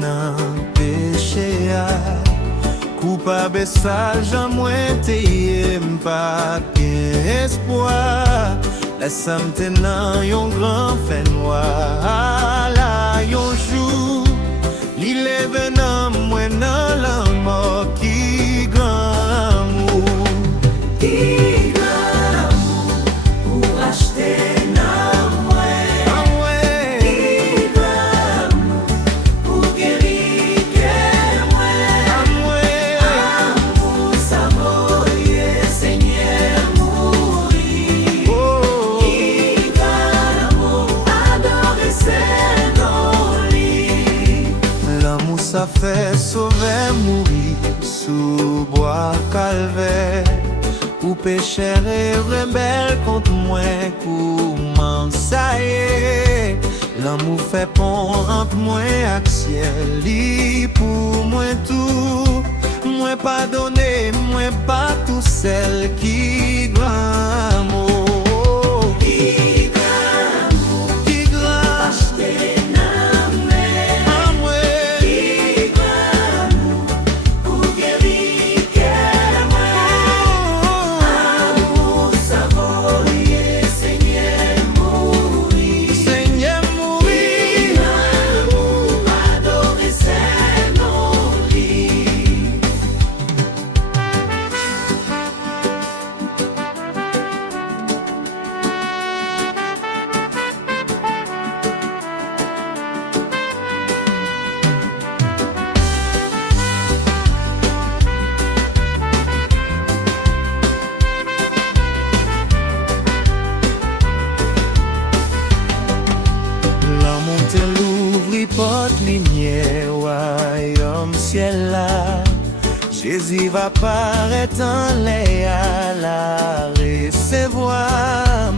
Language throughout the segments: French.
nan péché coupable sale j'en moins t'ayé m'pas espoir laisse-moi te nan yon grand fait noir là yon jour li lève nan moi nan la mort qui grand amour pour acheter ça fait sauver mourir sous bois calvaire ou pécher et rebelle contre moi comment ça y est l'amour fait pont entre moi et ciel li pour moi tout moi pardonner moi pas tout celle qui grand amour porte lumière, royaume ciel là. Jésus va paraître en l'air à la recevoir.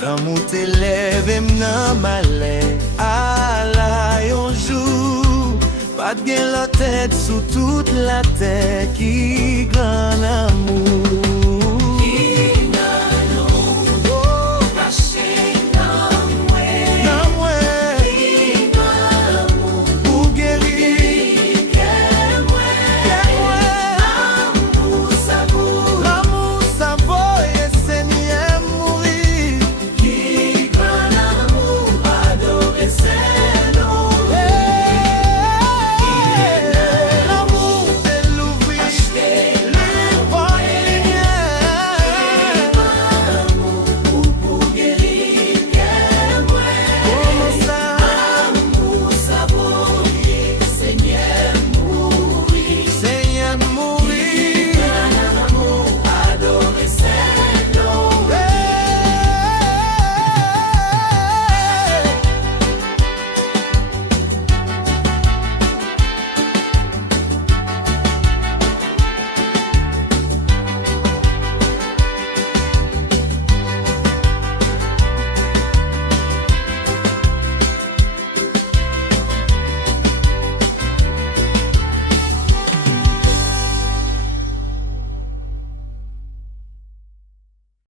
L'amour t'élève et m'nan malais à la yon jour. Pas de gain la tête sous toute la terre qui grand amour.